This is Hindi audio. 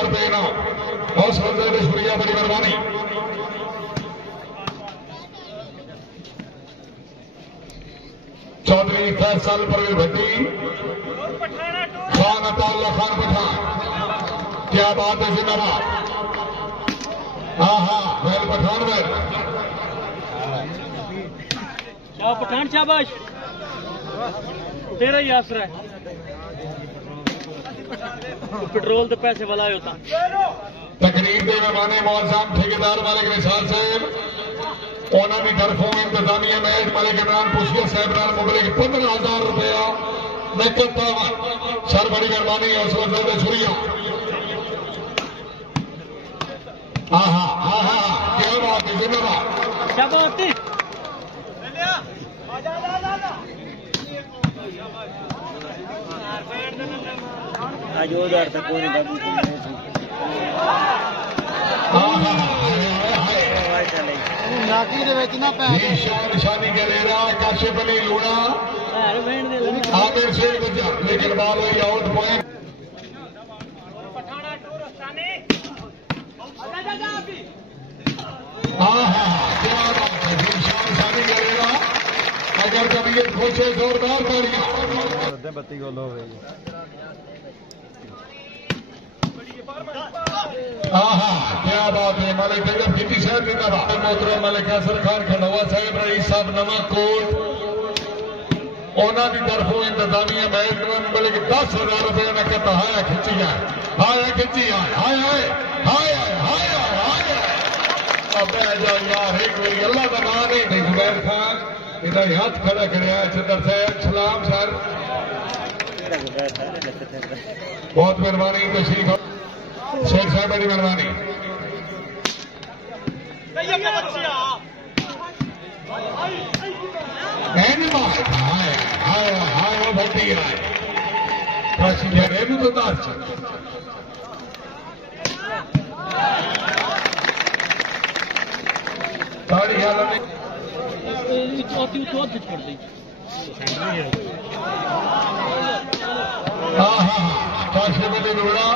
रुपये इनाम। बहुत शुक्रिया, बड़ी मेहरबानी। चौधरी फैसल परवेज भट्टी, खान अताउल्लाह खान पठान, क्या बात है, जिंदाबाद। हाँ हाँ, वैल पठान वैल पठान, शाबाश, तेरा ही आसरा है। पेट्रोल के पैसे वाला होता। तकरीर के मेहमान मुअज़्ज़म ठेकेदार मालिक निसार साहब, उन्होंने तरफों इंतजामिया मैच मलिक इमरान पुछिया साहब नाल मुबलिक 15,000 रुपया नकद तावन। सर बड़ी मेहरबानी, हौसला अफजाई शुक्रिया। हाँ हाँ हाँ हाँ, क्या बात है, जिंदाबाद। आज उधर तक कोई बाबू निशानी के ले रहा काशिफ अली लूणा, आमिर शेख बजा, लेकिन बाल हुई आउट पॉइंट। हाँ हाँ, क्या बात है, निशानी के ले रहा। अगर तबीयत खोचे जोरदार तालियां। बत्ती गोल हो गई। हाँ हाँ, क्या बात है, मलिक तैयब गिट्टी साहब जिंदाबाद। मोहतरम मलिक हसन खान खंडवा साहब, रईस साहब नवाकोट, उन्होंने तरफों इंतजामिया मैच मलिक 10,000 रुपये नकद हाया खिंची है, हाया खिंची है, हाय हाय हाय हाय हाय। अब जाओ यार, एक बार अल्लाह का नाम नहीं। जुबैर खान इधर हाथ खड़ा कराया। चंदर साहब सलाम सर, बहुत मेहरबानी। तशरीफ शेख साहब बड़ी मेहरबानी। भट्टी आए तो दार ताड़ी ख्याल हाँ हाँ हाँ, काशिफ अली लूणा